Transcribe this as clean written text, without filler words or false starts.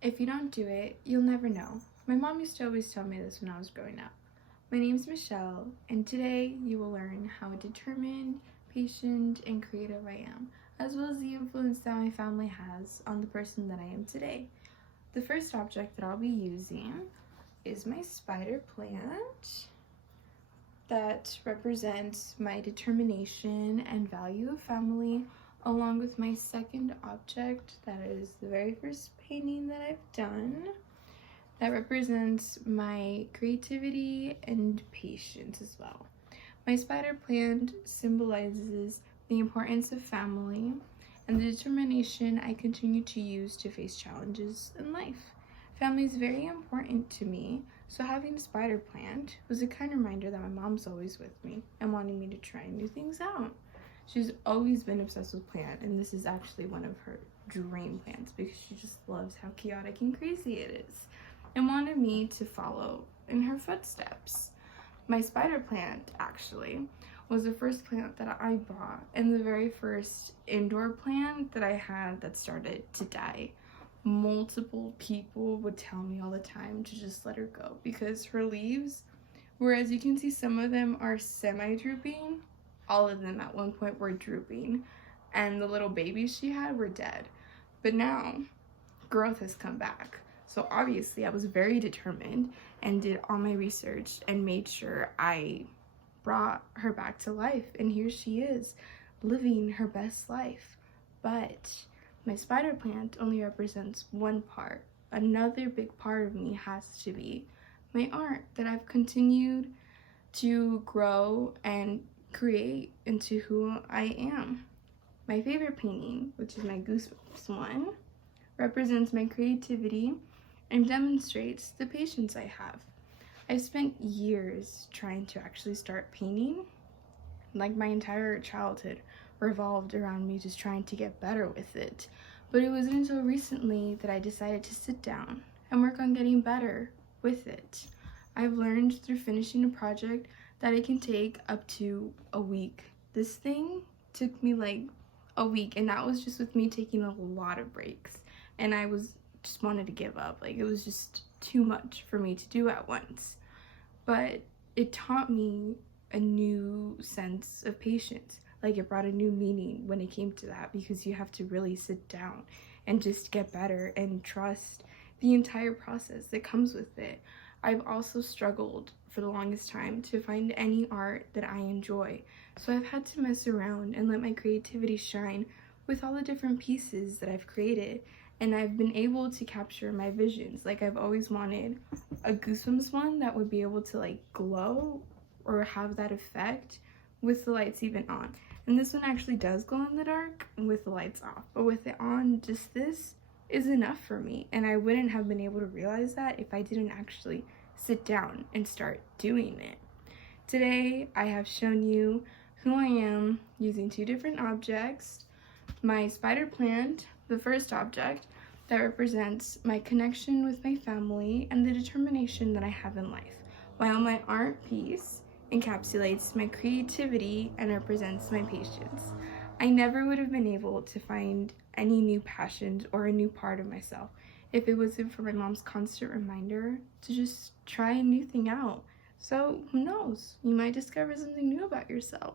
If you don't do it, you'll never know. My mom used to always tell me this when I was growing up. My name's Michelle, and today you will learn how determined, patient, and creative I am, as well as the influence that my family has on the person that I am today. The first object that I'll be using is my spider plant that represents my determination and value of family, along with my second object that is the very first painting that I've done that represents my creativity and patience as well. My spider plant symbolizes the importance of family and the determination I continue to use to face challenges in life. Family is very important to me, so having a spider plant was a kind reminder that my mom's always with me and wanting me to try new things out. She's always been obsessed with plants, and this is actually one of her dream plants because she just loves how chaotic and crazy it is and wanted me to follow in her footsteps. My spider plant actually was the first plant that I bought and the very first indoor plant that I had that started to die. Multiple people would tell me all the time to just let her go because her leaves, whereas you can see some of them are semi-drooping, all of them at one point were drooping, and the little babies she had were dead. But now growth has come back. So obviously I was very determined and did all my research and made sure I brought her back to life, and here she is living her best life. But my spider plant only represents one part. Another big part of me has to be my art that I've continued to grow and create into who I am. My favorite painting, which is my Goosebumps one, represents my creativity and demonstrates the patience I have. I've spent years trying to actually start painting. Like my entire childhood revolved around me just trying to get better with it. But it wasn't until recently that I decided to sit down and work on getting better with it. I've learned through finishing a project that it can take up to a week. This thing took me like a week, and that was just with me taking a lot of breaks. And I just wanted to give up. Like, it was just too much for me to do at once. But it taught me a new sense of patience. Like, it brought a new meaning when it came to that, because you have to really sit down and just get better and trust the entire process that comes with it. I've also struggled for the longest time to find any art that I enjoy. So I've had to mess around and let my creativity shine with all the different pieces that I've created. And I've been able to capture my visions. Like, I've always wanted a Goosebumps one that would be able to like glow or have that effect with the lights even on. And this one actually does glow in the dark with the lights off, but with it on, just this is enough for me. And I wouldn't have been able to realize that if I didn't actually sit down and start doing it. Today, I have shown you who I am using two different objects. My spider plant, the first object, that represents my connection with my family and the determination that I have in life, while my art piece encapsulates my creativity and represents my patience. I never would have been able to find any new passions or a new part of myself if it wasn't for my mom's constant reminder to just try a new thing out. So who knows, you might discover something new about yourself.